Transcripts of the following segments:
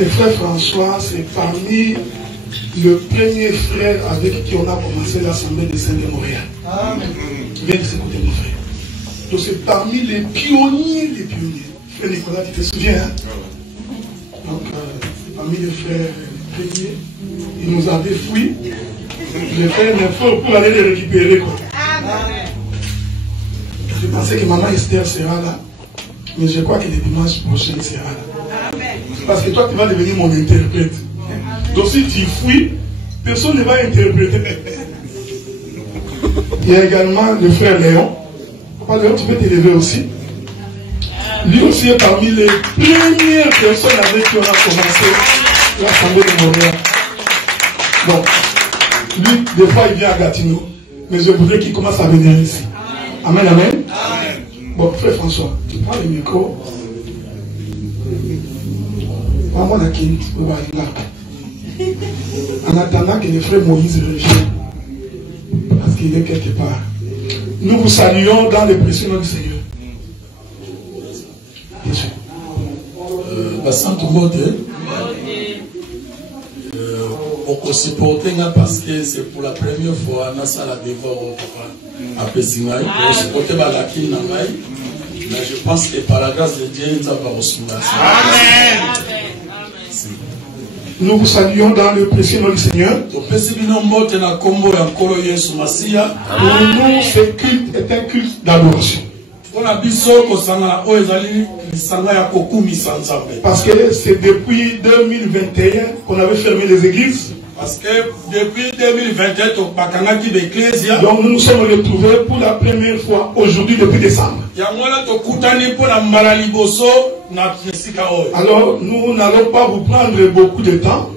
Le frère François, c'est parmi le premier frère avec qui on a commencé l'Assemblée des Saints de Montréal. Amen. Viens écouter mon frère. Donc c'est parmi les pionniers, Frère Nicolas, tu te souviens, hein? Donc c'est parmi les frères premiers. Il nous avait fui. Les frères il faut pour aller les récupérer. Quoi. Amen. Je pensais que maman Esther sera là. Mais je crois que le dimanche prochain sera là. Amen. Parce que toi, tu vas devenir mon interprète. Donc si tu fuis, personne ne va interpréter. Il y a également le frère Léon. Papa Léon, tu peux t'élever aussi. Lui aussi est parmi les premières personnes avec qui on a commencé l'Assemblée de Montréal. Donc, lui, des fois, il vient à Gatineau. Mais je voudrais qu'il commence à venir ici. Amen, amen. Amen. Bon, frère François, tu prends le micro. Maman la qui là. En attendant que le frère Moïse revienne. Parce qu'il est quelque part. Nous vous saluons dans le précieux nom du Seigneur. Santo Mote. On supporter parce que c'est pour la première fois dans la dévore à Pessingaï. On supporter la qui n'a pas. Mais je pense que par la grâce de Dieu, nous avons reçu la. Amen. Nous vous saluons dans le précieux nom du Seigneur. Pour nous, ce culte est un culte d'adoration. Parce que c'est depuis 2021 qu'on avait fermé les églises. Parce que depuis 2021, donc nous nous sommes retrouvés pour la première fois aujourd'hui depuis décembre. Alors nous n'allons pas vous prendre beaucoup de temps.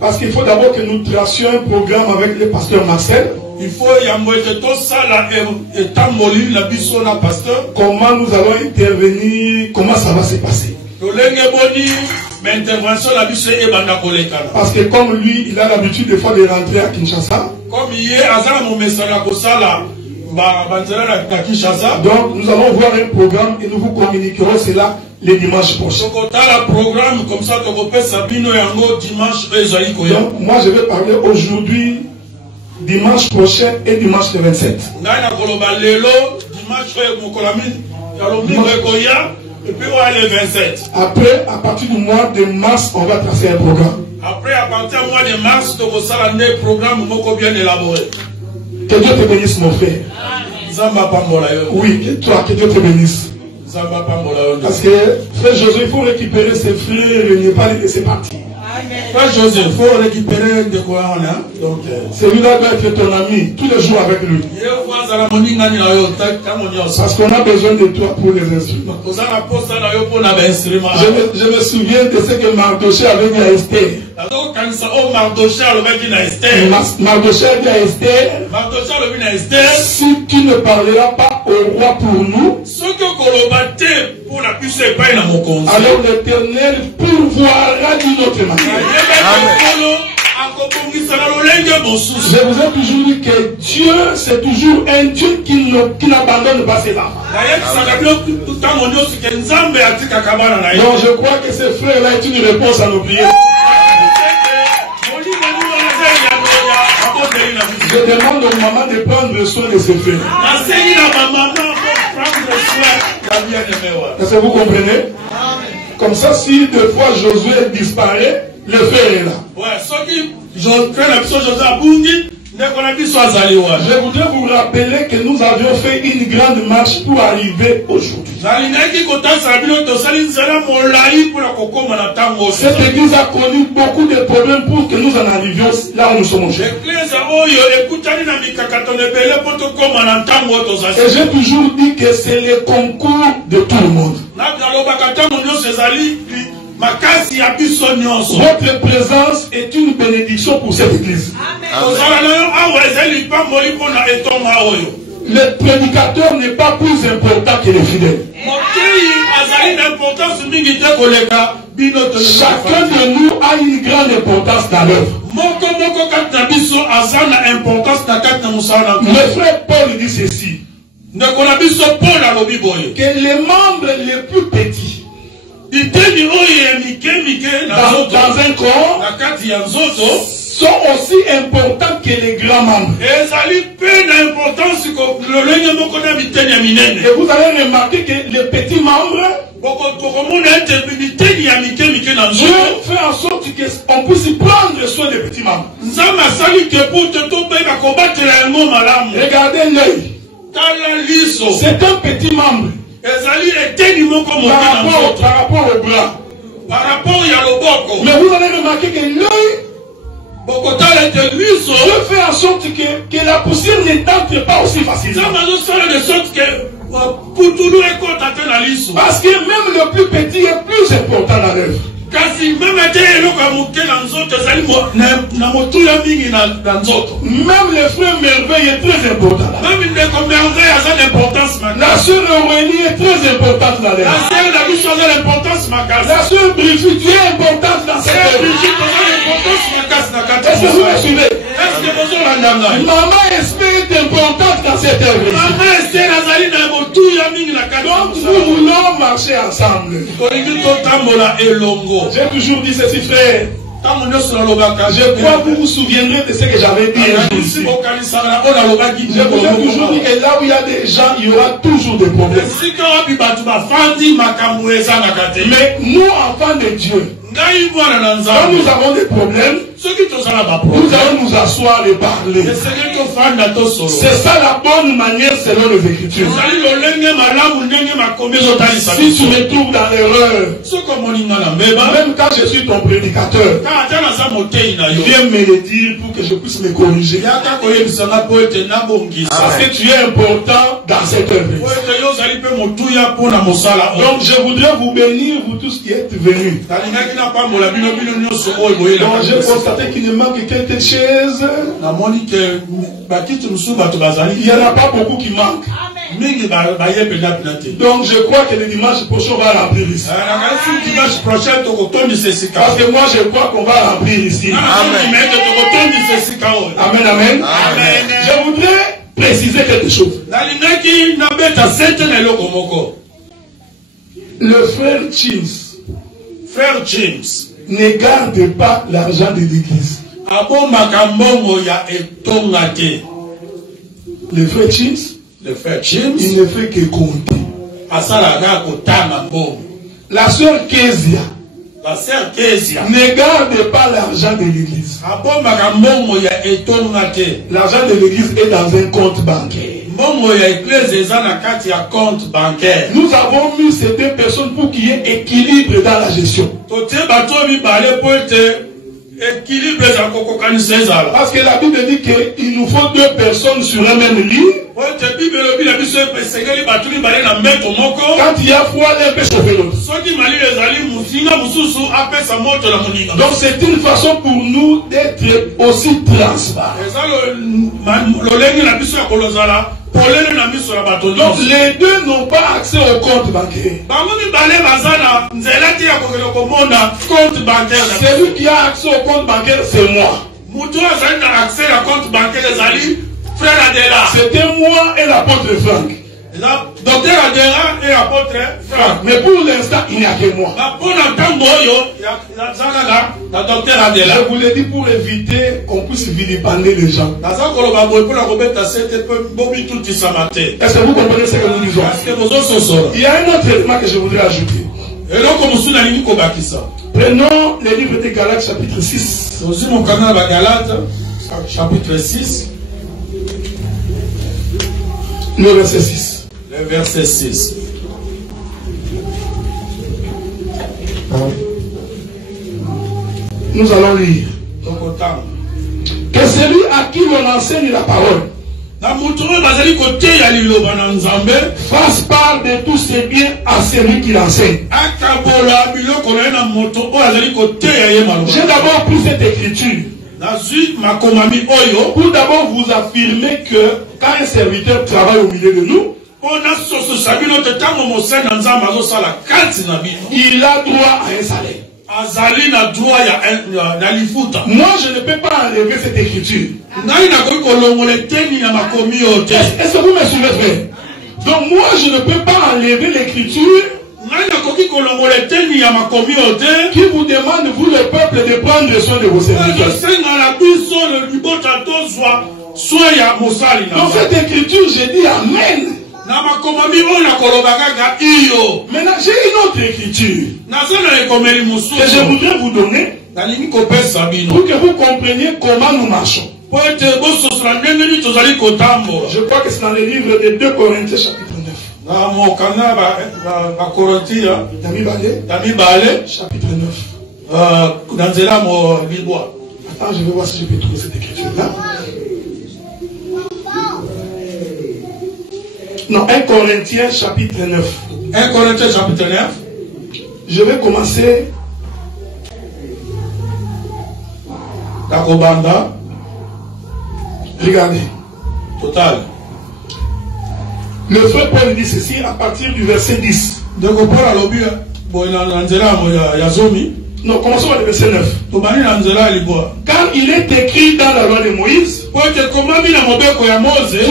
Parce qu'il faut d'abord que nous tracions un programme avec le pasteur Marcel. Il faut comment nous allons intervenir, comment ça va se passer. Parce que comme lui, il a l'habitude des fois de rentrer à Kinshasa. Donc nous allons voir un programme et nous vous communiquerons cela les dimanches prochains. Donc moi je vais parler aujourd'hui, dimanche prochain et dimanche le 27. Et puis le 27. Après, à partir du mois de mars, on va tracer un programme. Après, à partir du mois de mars, on va faire un programme bien élaboré. Que Dieu te bénisse, mon frère. Oui, que Dieu te bénisse. Parce que, frère José, il faut récupérer ses frères et ne pas les laisser partir. Frère José, il faut récupérer de quoi on a. Donc, celui-là doit être ton ami, tous les jours avec lui. Parce qu'on a besoin de toi pour les instruments. Je me souviens de ce que Mardoché avait dit à Esther. Mardoché a dit à Esther, si tu ne parleras pas au roi pour nous, alors l'Éternel pourvoira d'une autre manière. Je vous ai toujours dit que Dieu, c'est toujours un Dieu qui n'abandonne pas ses enfants. Donc je crois que ce frère-là est une réponse à nos prières. Je demande aux mamans de prendre soin de ses frères. Est-ce que vous comprenez? Comme ça, si deux fois Josué disparaît, le frère est là. Je voudrais vous rappeler que nous avions fait une grande marche pour arriver aujourd'hui. Cette église a connu beaucoup de problèmes pour que nous en arrivions là où nous sommes aujourd'hui. Et j'ai toujours dit que c'est le concours de tout le monde. Votre présence est une bénédiction pour cette église. Le prédicateur n'est pas plus important que les fidèles. Chacun de nous a une grande importance dans l'œuvre. Le frère Paul dit ceci, que les membres les plus petits dans un corps sont aussi importants que les grands membres. Et vous allez remarquer que les petits membres, Dieu fait en sorte qu'on puisse prendre soin des petits membres. Regardez l'œil. C'est un petit membre. Par rapport au bras. Mais vous allez remarquer que l'œil, Dieu fait en sorte que la poussière n'entre pas aussi facilement. Parce que même le plus petit est plus important dans l'œuvre. Même le frère merveille est très important. La sœur Aurélie est très importante dans l'œuvre. La sœur Brigitte est importante dans cette œuvre. Est-ce que vous me suivez? Maman Espé est importante dans cette œuvre. Donc nous voulons marcher ensemble. J'ai toujours dit ceci, frère. Je crois que vous vous souviendrez de ce que j'avais dit. Je vous ai toujours dit que là où il y a des gens, il y aura toujours des problèmes. Mais nous, enfants de Dieu, quand nous avons des problèmes, nous allons nous asseoir et parler. C'est ça la bonne manière selon les Écritures. Si tu me trouves dans l'erreur, même quand je suis ton prédicateur, viens me le dire pour que je puisse me corriger. Parce que tu es important dans cette œuvre. Donc je voudrais vous bénir, vous tous qui êtes venus. Donc j'ai constaté qu'il ne manque que quelques chaises. Il n'y en a pas beaucoup qui manquent. Donc je crois que le dimanche prochain on va remplir ici. Parce que moi je crois qu'on va remplir ici. Amen, amen. Je voudrais préciser quelque chose. Le frère James ne garde pas l'argent de l'église. Le frère James, il ne fait que compter. La sœur Kezia ne garde pas l'argent de l'église. L'argent de l'église est dans un compte bancaire. Nous avons mis ces deux personnes pour qu'il y ait équilibre dans la gestion. Parce que la Bible dit qu'il nous faut deux personnes sur la même ligne. Quand il y a froid, l'un peut chauffer l'autre. Donc c'est une façon pour nous d'être aussi transparents. Donc les deux n'ont pas accès au compte bancaire. Celui qui a accès au compte bancaire, c'est moi. C'était moi et l'apôtre Franck. Docteur Adera et l'apôtre Franck. Mais pour l'instant, il n'y a que moi. Je vous l'ai dit pour éviter qu'on puisse vilipender les gens. Est-ce que vous comprenez ce que nous disons? Il y a un autre élément que je voudrais ajouter. Prenons le livre de Galates chapitre 6. Chapitre 6. Le verset 6. Le verset 6. Nous allons lire. Que celui à qui l'on enseigne la parole fasse part de tous ses biens à celui qui l'enseigne. J'ai d'abord pris cette écriture pour d'abord vous affirmer que quand un serviteur travaille au milieu de nous, il a droit à un salaire. Moi je ne peux pas enlever cette écriture. Est-ce que vous me suivez, frère? Donc moi je ne peux pas enlever l'écriture qui vous demande, vous le peuple, de prendre soin de vos serviteurs. Dans cette écriture, j'ai dit Amen. Maintenant, j'ai une autre écriture que je voudrais vous donner pour que vous compreniez comment nous marchons. Je crois que c'est dans le livre de 2 Corinthiens chapitre 9. Chapitre 9. Attends, je vais voir si je peux trouver cette écriture-là. Non, 1 Corinthiens chapitre 9. 1 Corinthiens chapitre 9. Je vais commencer. Takobanda. Regardez. Total. Le frère Paul dit ceci à partir du verset 10. Non, commençons par le verset 9. Car il est écrit dans la loi de Moïse, tu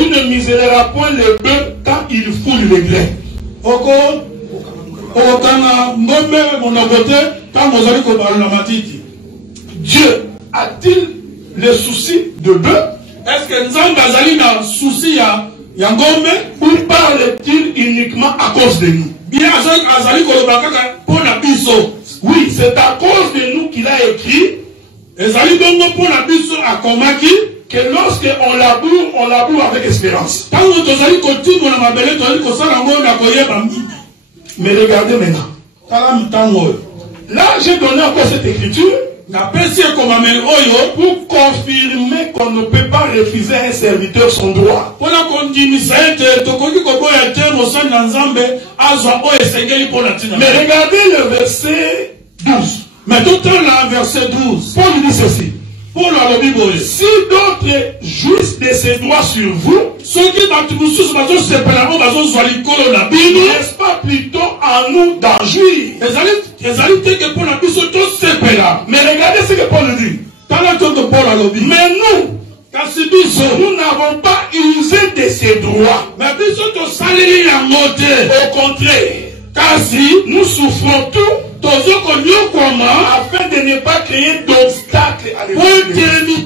ne miselleras point le bœuf quand il foule les grains. Dieu a-t-il le souci de bœuf? Est-ce que Nzamba Zali na souci ya ngombe? Ou parle-t-il uniquement à cause de nous? Bien Azali kolobaka pour la biso. Oui, c'est à cause de nous qu'il a écrit. Ezali bongo pour la biso a komaki que lorsque on laboure avec espérance. Mais regardez maintenant. Là, j'ai donné encore cette écriture pour confirmer qu'on ne peut pas refuser à un serviteur son droit. Mais regardez le verset 12. Mais tout le verset 12. Paul dit ceci. Si d'autres jouissent de ses droits sur vous, n'est-ce pas plutôt à nous d'en jouir? Mais regardez ce que Paul dit. Mais nous n'avons pas usé de ses droits. Au contraire, car si nous souffrons tout, afin de ne pas créer d'obstacles à l'évangile.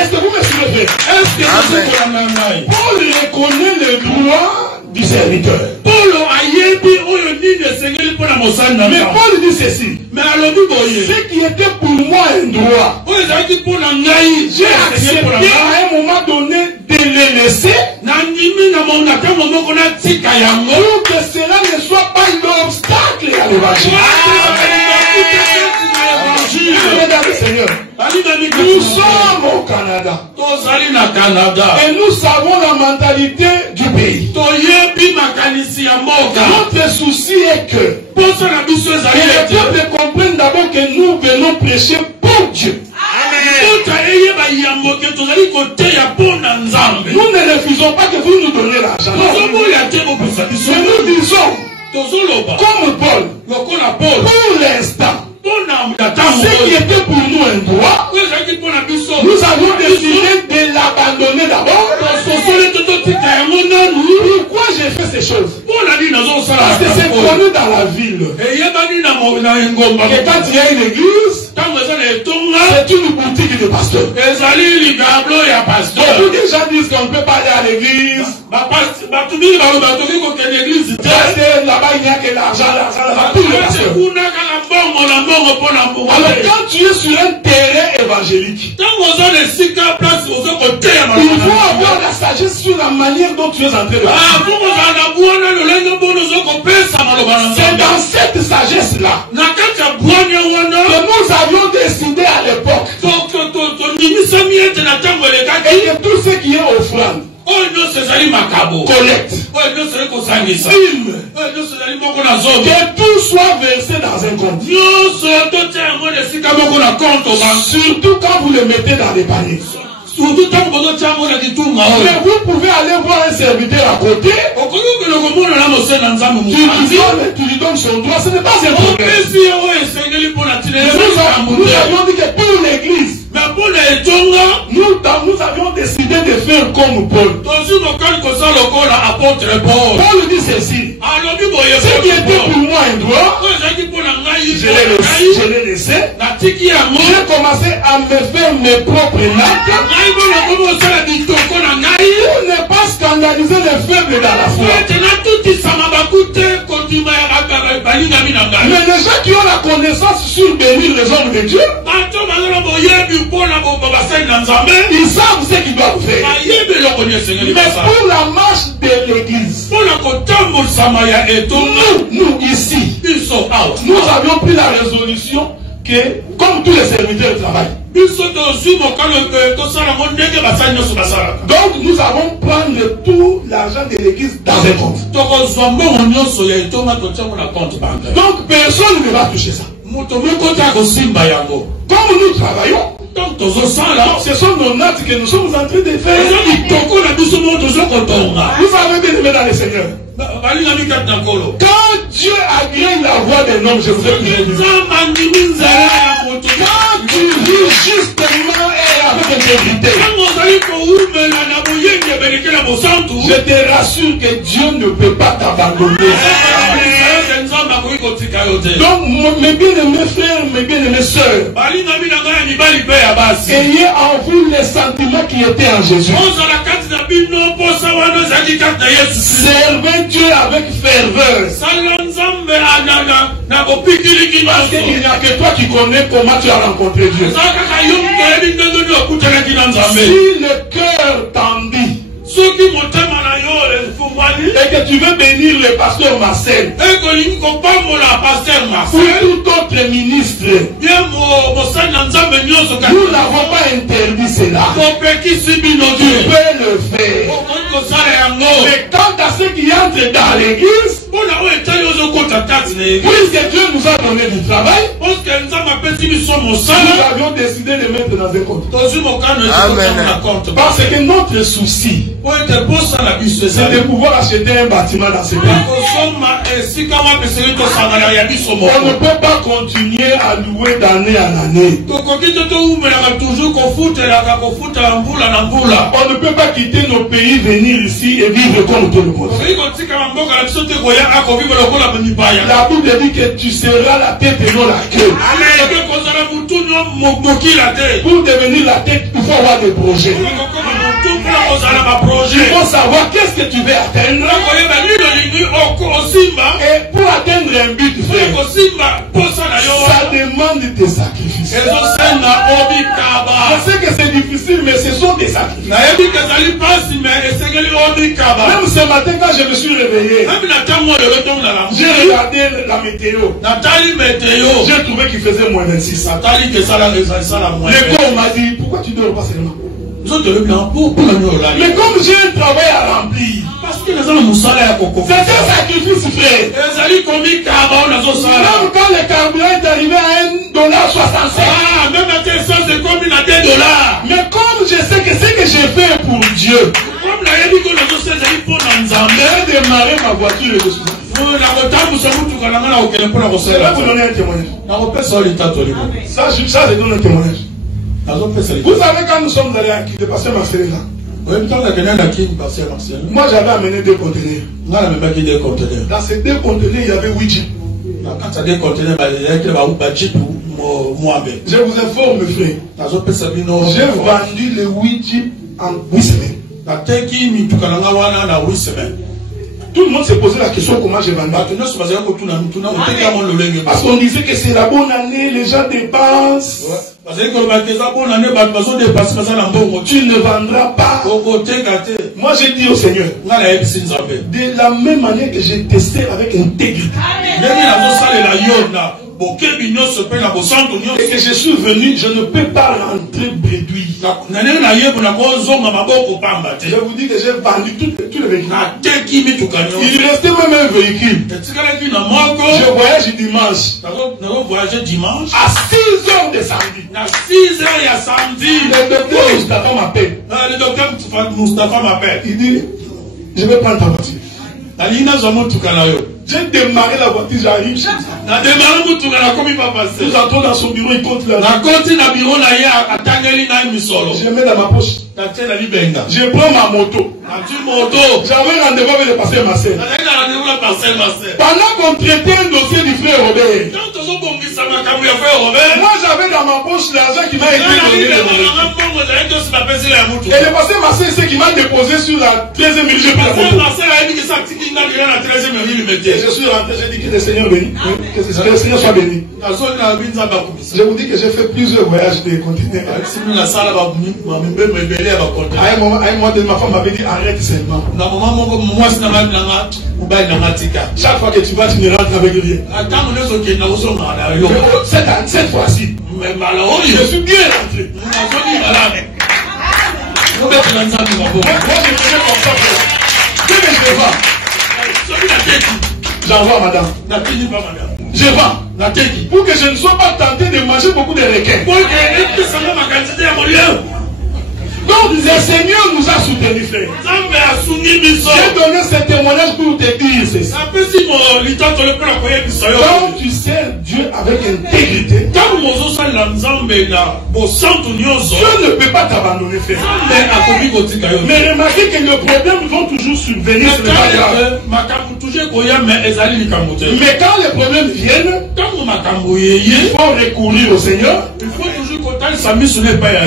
Est-ce que vous me suivez? Paul reconnaît le droit du serviteur. Mais Paul dit ceci. Ce qui était pour moi un droit, j'ai accepté à un moment donné de le laisser pour que cela ne soit pas un obstacle à l'évangile. Seigneur. Nous sommes au Canada. Et nous savons la mentalité du pays. Notre souci est que les peuples comprennent d'abord que nous venons prêcher pour Dieu. Nous ne refusons pas que vous nous donniez l'argent. Mais nous disons, comme Paul, pour l'instant, ce qui était pour nous un droit, nous avons décidé de l'abandonner d'abord. Pourquoi j'ai fait ces choses? Parce que c'est connu dans la ville. Et quand il y a une église, c'est une boutique de pasteur. Beaucoup de gens disent qu'on ne peut pas aller à l'église. Parce que là-bas il n'y a que l'argent, pour le pasteur. Alors quand tu es sur un terrain évangélique, il faut avoir la sagesse sur la manière dont tu es entré de c'est dans cette sagesse-là que nous avions décidé à l'époque et que tout ce qui est offrande, collecte, film, que tout soit versé dans un compte. Surtout quand vous le mettez dans des paniers. Mais vous pouvez aller voir un serviteur à côté. Tu lui donnes son droit. Ce n'est pas un problème. Nous avions dit que pour l'église, Nous avions décidé de faire comme Paul. Paul dit ceci. Ce qui était pour moi un droit, je l'ai laissé. J'ai commencé à me faire mes propres notes pour ne pas scandaliser les faibles dans la foi. Mais les gens qui ont la connaissance sur bénir les hommes de Dieu, ils savent ce qu'ils doivent faire. Mais pour la marche de l'église, nous ici, nous avions pris la résolution que, comme tous les serviteurs travaillent, donc nous allons prendre tout l'argent de l'église dans un compte. Donc personne ne va toucher ça. Comme nous travaillons, ce sont nos notes que nous sommes en train de faire. Vous avez bien aimé dans le Seigneur. Quand Dieu agrée la voix d'un homme, je vous ai dit, quand tu vis justement et avec intégrité, je te rassure que Dieu ne peut pas t'abandonner. Donc, mes bien-aimés frères, mes bien-aimés sœurs, ayez en vous les sentiments qui étaient en Jésus. Servez Dieu avec ferveur. Parce qu'il n'y a que toi qui connais comment tu as rencontré Dieu. Si le cœur t'en dit et que tu veux bénir le pasteur Marcel ou tout autre ministre, nous n'avons pas interdit cela. Tu peux le faire. Mais quant à ceux qui entrent dans l'église, puisque Dieu nous a donné du travail, nous avions décidé de mettre dans un compte. Parce que notre souci, c'est de pouvoir acheter un bâtiment dans ce pays. On ne peut pas continuer à louer d'année en année. On ne peut pas quitter nos pays, venir ici et vivre comme tout le monde. La Bible dit que tu seras la tête et non la queue. Pour devenir la tête, il faut avoir des projets. Il faut savoir qu'est-ce que tu veux atteindre. Et pour atteindre un but, ça demande des sacrifices. Je sais que c'est difficile, mais ce sont des sacrifices. Même ce matin, quand je me suis réveillé, j'ai regardé la météo. J'ai trouvé qu'il faisait moins 26. Le corps m'a dit, pourquoi tu dors pas seulement? Mais comme j'ai un travail à remplir, c'est un sacrifice, frère. Même quand le carburant est arrivé à $1,65, mais comme je sais que ce que j'ai fait pour Dieu, j'ai démarré ma voiture et je suis là. Vous donnez un témoignage. Ça, je donne un témoignage. Vous savez, quand nous sommes allés à qui le pasteur Marcel là, moi j'avais amené 2 conteneurs. Dans ces 2 conteneurs, il y avait 8 jeeps. Je vous informe, frère. J'ai vendu les 8 jeeps en 8 semaines. Tout le monde s'est posé la question comment j'ai vendu. Parce qu'on disait que c'est la bonne année, les gens dépensent. Tu ne vendras pas. Moi j'ai dit au Seigneur, de la même manière que j'ai testé avec intégrité, et que je suis venu, je ne peux pas rentrer bredouille. Je vous dis que j'ai vendu tous les véhicules. Il restait même un véhicule. Je voyage dimanche. À 6 heures de samedi. Le docteur Moustapha m'appelle. Il dit, je vais prendre ta voiture. J'ai démarré la voiture, j'arrive chez ça. Nous entrons dans son bureau, il compte la je mets dans ma poche. Je prends ma moto. J'avais rendez-vous avec le pasteur Marcel. Pendant qu'on traitait un dossier du frère Robert, moi j'avais dans ma poche l'argent qui m'a été donné. Et le pasteur Marcel, c'est qui m'a déposé sur la 13e minute. Je suis rentré, j'ai dit que le Seigneur bénit. Que le Seigneur soit béni. Je vous dis que j'ai fait plusieurs voyages de continent. À un moment, ma femme m'avait dit arrête seulement. Chaque fois que tu vas, tu ne rentres avec rien. Cette fois-ci, je suis bien rentré. Moi, je me fais comme ça. Que je vends. J'envoie madame. Je vends. Pour que je ne sois pas tenté de manger beaucoup de requins. Donc le Seigneur nous a soutenus, frère. J'ai donné ce témoignage pour te dire ceci. Quand tu sers Dieu avec intégrité, Dieu ne peut pas t'abandonner, frère. Mais remarquez que les problèmes vont toujours survenir, ce n'est pas grave. Mais quand les problèmes viennent, il faut recourir au Seigneur et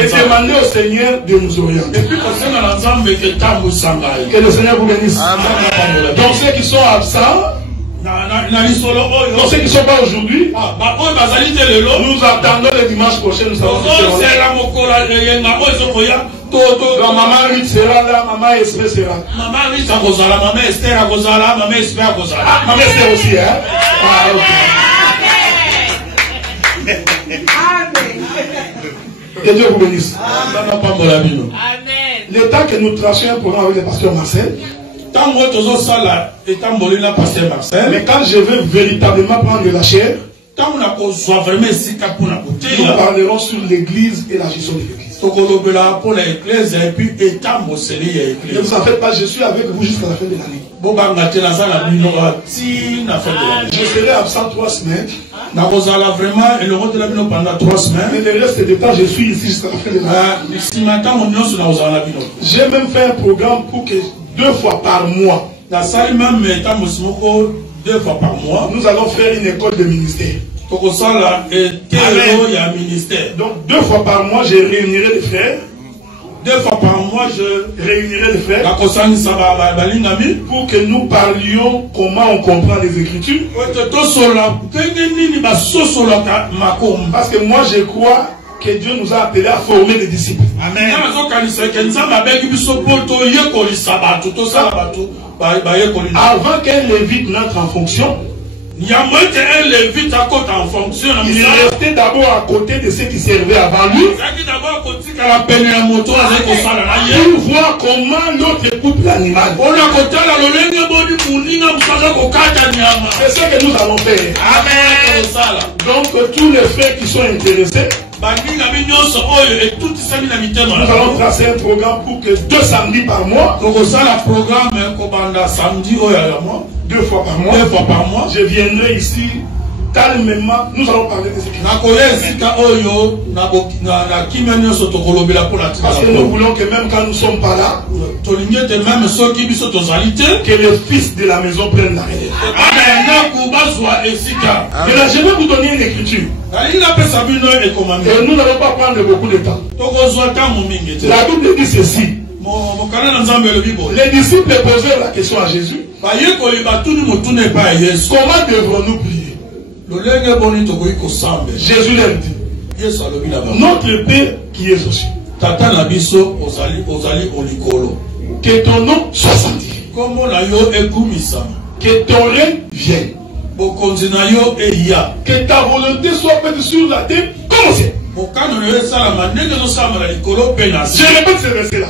demander au Seigneur de nous orienter. Que le Seigneur vous bénisse. Donc ceux qui sont absents, donc ceux qui ne sont pas aujourd'hui, nous attendons le dimanche prochain. Nous savons donc maman Ruth sera là, maman Esther sera là. Maman Ruth maman Esther maman Esther aussi, hein? Ah, okay. Que Dieu vous bénisse. Amen. Le temps que nous tracions un programme avec le pasteur Marcel, mais quand je veux véritablement prendre la chair, nous parlerons sur l'église et la gestion de l'église. Ne vous en faites pas, je suis avec vous jusqu'à la fin de l'année. Je serai absent 3 semaines. Mais le reste du temps, je suis ici jusqu'à la fin de l'année. J'ai même fait un programme pour que 2 fois par mois, nous allons faire une école de ministère. Donc 2 fois par mois, je réunirai les frères. 2 fois par mois, je réunirai les frères pour que nous parlions comment on comprend les Écritures. Parce que moi, je crois que Dieu nous a appelés à former des disciples. Amen. Avant qu'un lévite n'entre en fonction, il restait d'abord à côté de ceux qui servaient avant lui pour voir comment l'autre coupe l'animal. C'est ce que nous allons faire. Amen. Donc tous les frères qui sont intéressés, nous allons tracer un programme pour que 2 samedis par mois, 2 fois par mois, je viendrai ici calmement. Nous allons parler des Écritures. Parce que nous voulons que même quand nous ne sommes pas là, que le fils de la maison prenne la relève. Et là, je vais vous donner une écriture. Et nous n'allons pas prendre beaucoup de temps. La Bible dit ceci. Les disciples posèrent la question à Jésus. Comment devrons-nous prier? Jésus leur dit, notre Père qui est aux cieux, que ton nom soit sanctifié, que ton règne vienne, que ta volonté soit faite sur la terre comme au ciel. Je répète ce verset là.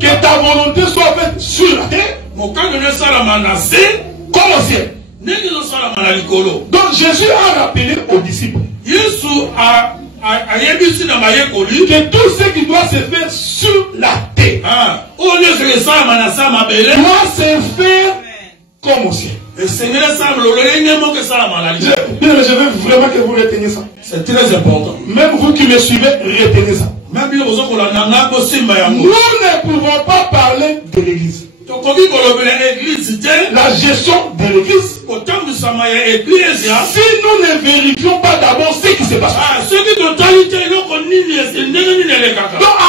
Que ta volonté soit faite sur la terre comme au ciel. Donc Jésus a rappelé aux disciples que tout ce qui doit se faire sur la terre doit se faire comme au ciel. Le Seigneur semble le que ça la maladie. Je veux vraiment que vous reteniez ça. C'est très important. Même vous qui me suivez, retenez ça. Nous ne pouvons pas parler de l'église. La gestion de l'église. Si nous ne vérifions pas d'abord ce qui se passe. Donc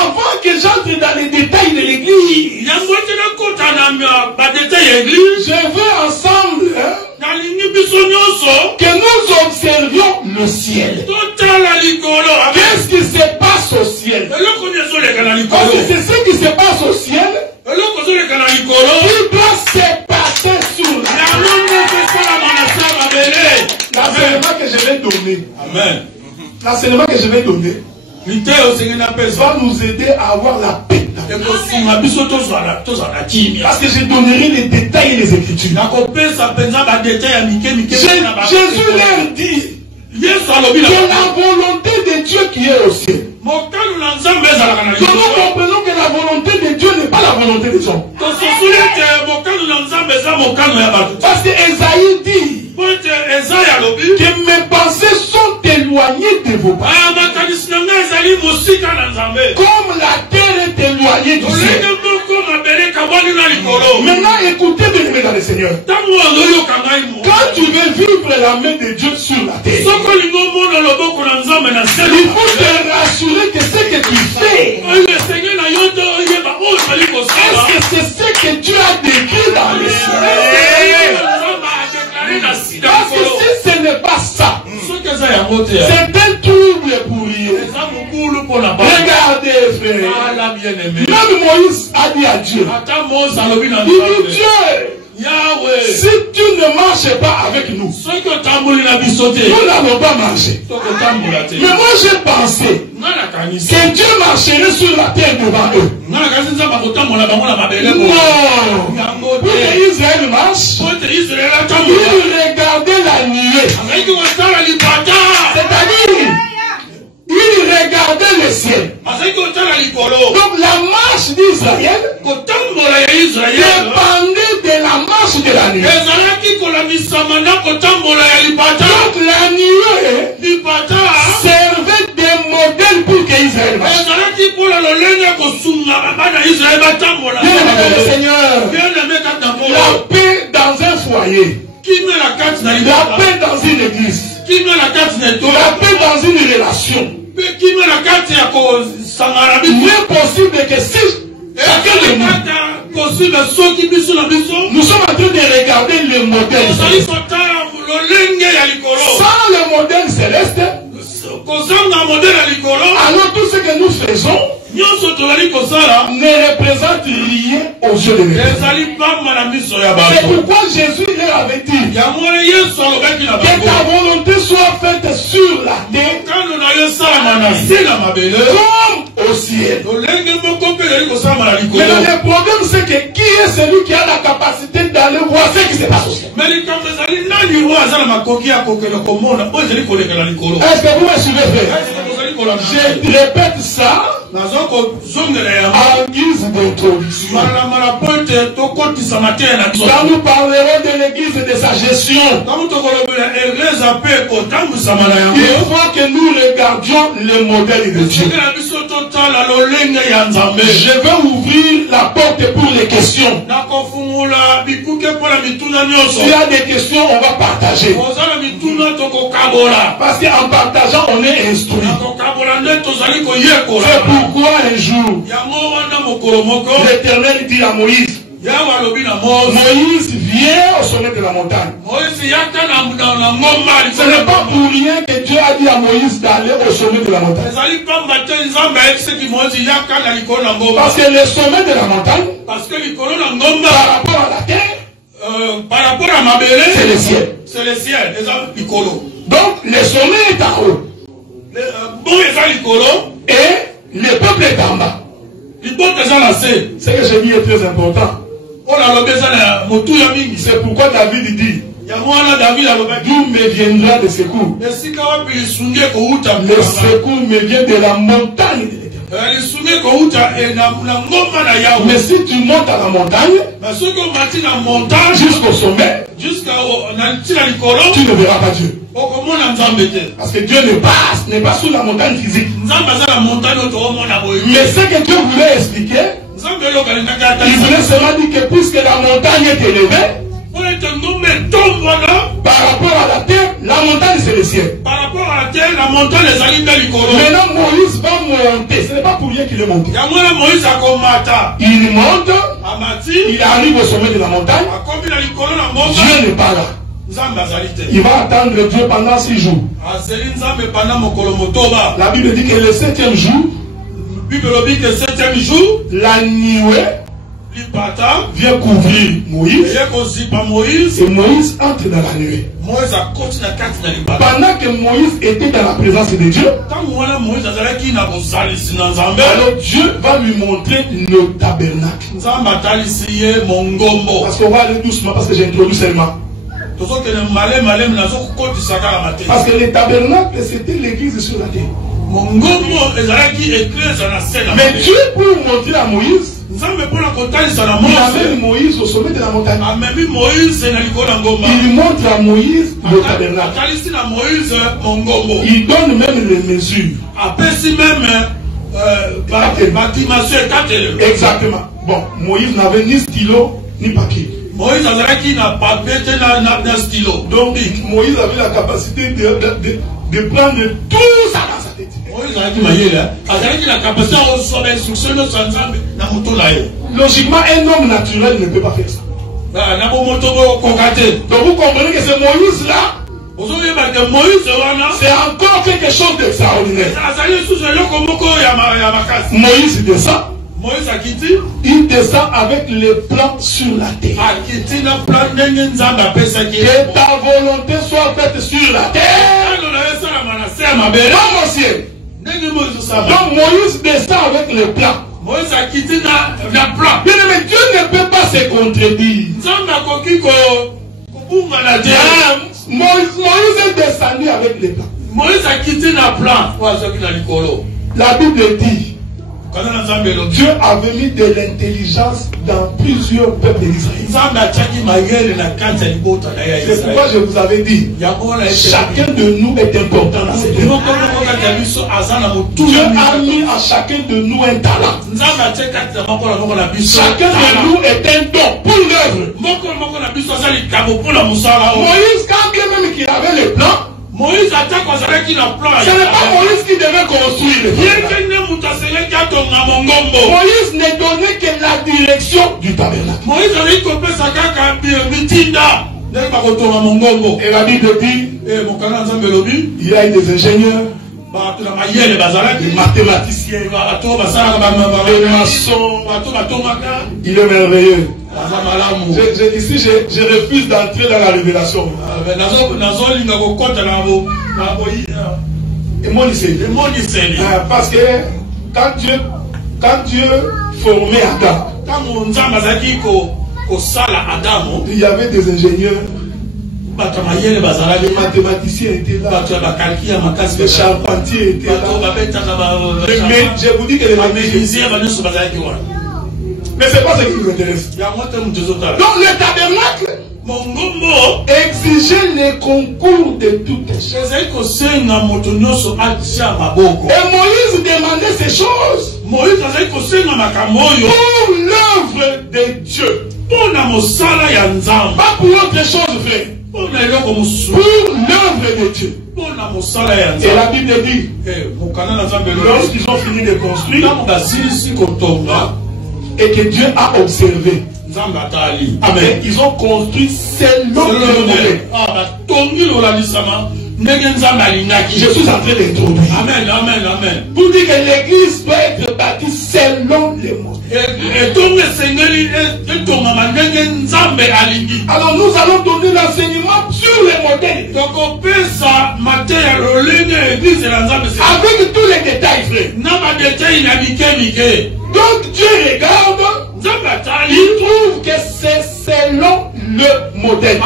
avant que j'entre dans les détails de l'église, je veux ensemble que nous observions le ciel. Qu'est-ce qui se passe au ciel? Parce que c'est ce qui se passe au ciel qui doit se passer sur la terre. L'enseignement que je vais donner. Amen. L'enseignement que je vais donner va nous aider à avoir la paix. Parce que je donnerai les détails et les écritures. Jésus leur dit que la volonté de Dieu qui est au ciel. Donc nous comprenons que la volonté de Dieu n'est pas la volonté des hommes. Parce que Esaïe dit que mes pensées sont éloignées de vos pensées. Comme la terre est éloignée du ciel. Maintenant écoutez bien dans le Seigneur. Quand tu veux vivre la main de Dieu sur la terre, il faut te rassurer que ce que tu fais, est-ce que c'est ce que Dieu a décrit dans le ciel? Parce que si ce n'est pas ça, c'est un trouble pour rien. Regardez, frère. Même Moïse a dit à Dieu, il dit Dieu, si tu ne marches pas avec nous, nous n'allons pas marcher. Mais moi j'ai pensé que Dieu marcherait sur la terre devant eux. Non. Pour que Israël marche, il regardait la nuée. C'est-à-dire, il regardait le ciel. Donc la marche d'Israël dépendait de la marche de la nuée. Donc la nuée servait de modèle pour qu'Israël marche. La paix dans un foyer, la paix dans une église, la paix dans une relation. Il est possible que si chacun de nous sommes en train de regarder le modèle céleste. Sans le modèle céleste, alors tout ce que nous faisons ne représente rien aux yeux de Dieu. C'est pourquoi Jésus leur avait dit que ta volonté soit faite sur la terre comme au ciel. Mais le problème c'est que qui est celui qui a la capacité d'aller voir ce qui se passe au ciel? Est-ce que vous me suivez, frère? Je répète ça en guise d'introduction. Quand nous parlerons de l'église et de sa gestion, il faut que nous regardions le modèle de Dieu. Je vais ouvrir la porte pour les questions. S'il y a des questions, on va partager. Parce qu'en partageant, on est instruit. C'est pourquoi un jour, l'Éternel dit à Moïse, Moïse vient au sommet de la montagne. Ce n'est pas pour rien que Dieu a dit à Moïse d'aller au sommet de la montagne. Parce que le sommet de la montagne, par rapport à la terre, c'est le ciel. Donc le sommet est en haut. Et le peuple est en bas. Ce que j'ai dit est très important. C'est pourquoi David dit, d'où me viendra le secours? Le secours me vient de la montagne de l'Éternel. Mais si tu montes à la montagne, jusqu'au sommet, tu ne verras pas Dieu. Parce que Dieu n'est pas sous la montagne physique. Mais ce que Dieu voulait expliquer, il voulait seulement dire que puisque la montagne est élevée, par rapport à la terre, la montagne c'est le ciel. Par rapport à la terre, la montagne les aligne dans l'icône. Maintenant Moïse va monter. Ce n'est pas pour rien qu'il est monté. Il monte, il arrive au sommet de la montagne. Dieu n'est pas là. Il va attendre Dieu pendant 6 jours. La Bible dit que le 7e jour, la nuée vient couvrir Moïse. Et Moïse entre dans la nuée. Pendant que Moïse était dans la présence de Dieu, alors Dieu va lui montrer le tabernacle. Parce qu'on va aller doucement, parce que j'ai introduit seulement. Parce que le tabernacle, c'était l'église sur la terre. Mais Dieu, pour montrer à Moïse, il amène Moïse au sommet de la montagne. Il montre à Moïse le tabernacle. Il donne même les mesures. Exactement. Bon, Moïse n'avait ni stylo ni papier. Moïse n'a pas de stylo. Donc Moïse avait la capacité de prendre tout ça dans sa tête. Logiquement, un homme naturel ne peut pas faire ça. Donc vous comprenez que c'est Moïse là. C'est encore quelque chose d'extraordinaire. Moïse descend. Il descend avec les plans sur la terre. Que ta volonté soit faite sur la terre comme au ciel. Donc Moïse descend avec les plans. Bien aimé, Dieu ne peut pas se contredire. Moïse est descendu avec les plans. La Bible dit, Dieu avait mis de l'intelligence dans plusieurs peuples d'Israël. C'est pourquoi je vous avais dit, chacun de nous est important dans cette œuvre. Dieu a mis à chacun de nous un talent. Chacun de nous est un don pour l'œuvre. Moïse, quand bien même qu'il avait le plan, ce n'est pas Moïse qui devait construire. Moïse ne donnait que la direction du tabernacle. Et la Bible dit, il y a des ingénieurs, des mathématiciens, des maçons. Il est merveilleux. Ici, je refuse d'entrer dans la révélation. Et mon lycée. Parce que quand Dieu formait Adam, il y avait des ingénieurs, les mathématiciens étaient là, les charpentiers étaient là. Mais je vous dis que les mathématiciens, mais c'est pas ce qui nous intéresse. Donc le tabernacle exigeait les concours de toutes les choses. Et Moïse demandait ces choses pour l'œuvre de Dieu. Pas pour autre chose, frère. Pour l'œuvre de Dieu. Et la Bible dit, lorsqu'ils ont fini de construire, et que Dieu a observé, amen, ils ont construit selon le modèle. Je suis en train d'introduire. Amen, amen, amen. Pour dire que l'église doit être bâtie selon les modèles. Alors nous allons donner l'enseignement sur les modèles. Avec tous les détails, frère. Donc Dieu regarde, il trouve que c'est selon le modèle.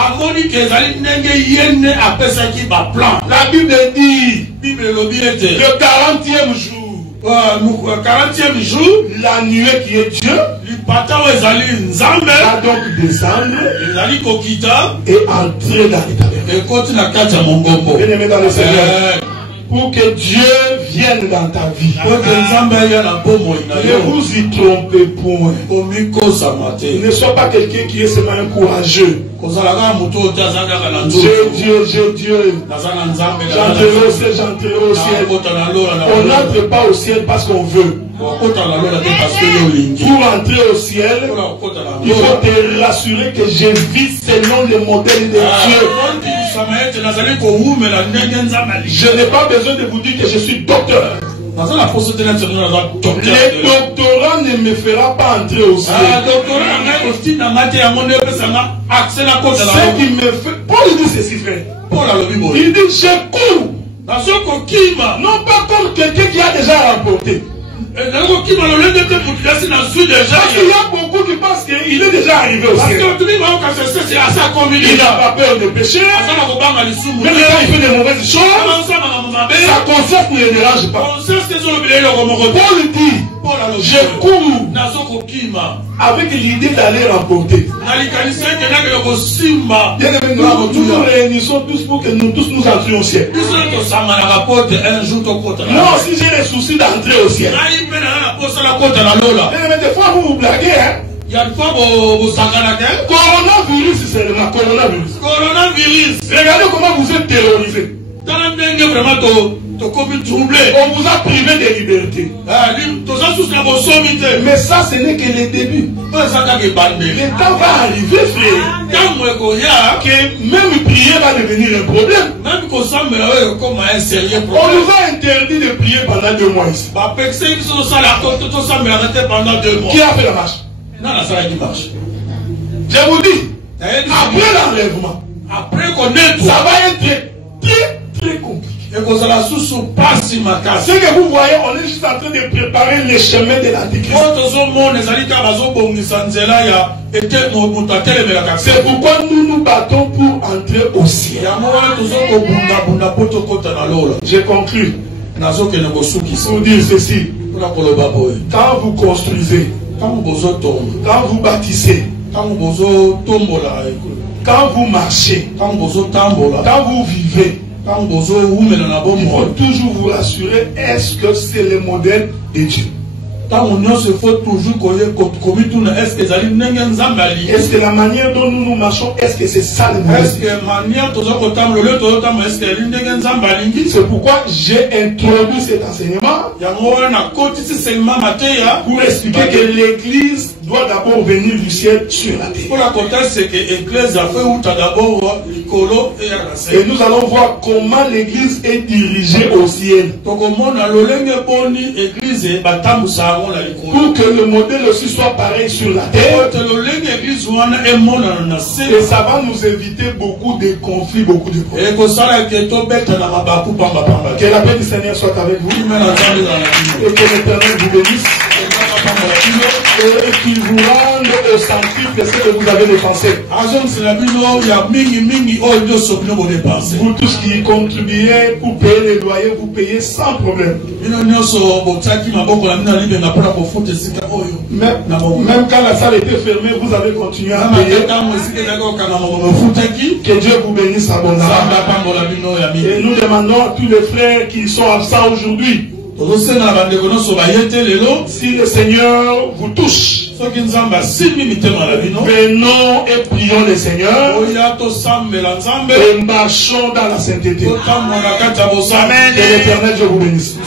La Bible dit, le 40e jour, 40e jour, la nuée qui est Dieu a donc descendu et et entrer dans l'éternel. Bien-aimé dans le Seigneur, pour que Dieu vienne dans ta vie, ne vous y trompez point. Ne sois pas quelqu'un qui est seulement un courageux. Dieu, j'entrerai au ciel, j'entrerai au ciel. On n'entre pas au ciel parce qu'on veut. Pour entrer au ciel, il faut te rassurer que je vis selon le modèle de Dieu. Je n'ai pas besoin de vous dire que je suis docteur. Le doctorat ne me fera pas entrer au ciel. Ce qui me fait... Paul dit ceci, frère. Il dit, je cours. Non pas comme quelqu'un qui a déjà remporté. Parce qu'il y a beaucoup qui pensent qu'il est déjà arrivé au ciel. Il n'a pas peur de pécher. Même quand il fait des mauvaises choses, sa conscience ne le dérange pas. Paul dit, je cours avec l'idée d'aller remporter. Nous nous réunissons tous pour que nous tous nous entrions au ciel. Non, si j'ai les soucis d'entrer au ciel. Mais des fois vous vous blaguez, hein? Coronavirus, c'est le coronavirus. Regardez comment vous êtes terrorisés. On vous a privé de liberté. Mais ça, ce n'est que le début. Le temps va arriver, frère, que même prier va devenir un problème. On nous a interdit de prier pendant 2 mois ici. Qui a fait la marche? Je vous dis, après l'enlèvement, ça va être très compliqué. Ce que vous voyez, on est juste en train de préparer le chemin de l'Antichrist. C'est pourquoi nous nous battons pour entrer au ciel. Je conclue. Pour dire ceci. Quand vous construisez, quand vous bâtissez, quand vous marchez, quand vous vivez, il faut toujours vous rassurer, est-ce que c'est le modèle de Dieu? Est-ce que la manière dont nous nous marchons, est-ce que c'est ça le modèle? C'est pourquoi j'ai introduit cet enseignement pour expliquer que l'Église doit d'abord venir du ciel sur la terre. Et nous allons voir comment l'Église est dirigée au ciel. Pour que le modèle aussi soit pareil sur la terre. Et ça va nous éviter beaucoup de conflits, beaucoup de problèmes. Que la paix du Seigneur soit avec vous. Et que l'Éternel vous bénisse. Et qu'il vous rende au centuple de ce que vous avez dépensé. Vous tous qui contribuez pour payer les loyers, vous payez sans problème. Même quand la salle était fermée, vous avez continué à payer. Que Dieu vous bénisse abondamment. Et nous demandons à tous les frères qui sont absents aujourd'hui, si le Seigneur vous touche, venons et prions le Seigneur et marchons dans la sainteté. Amen. Que l'Éternel, je vous bénisse.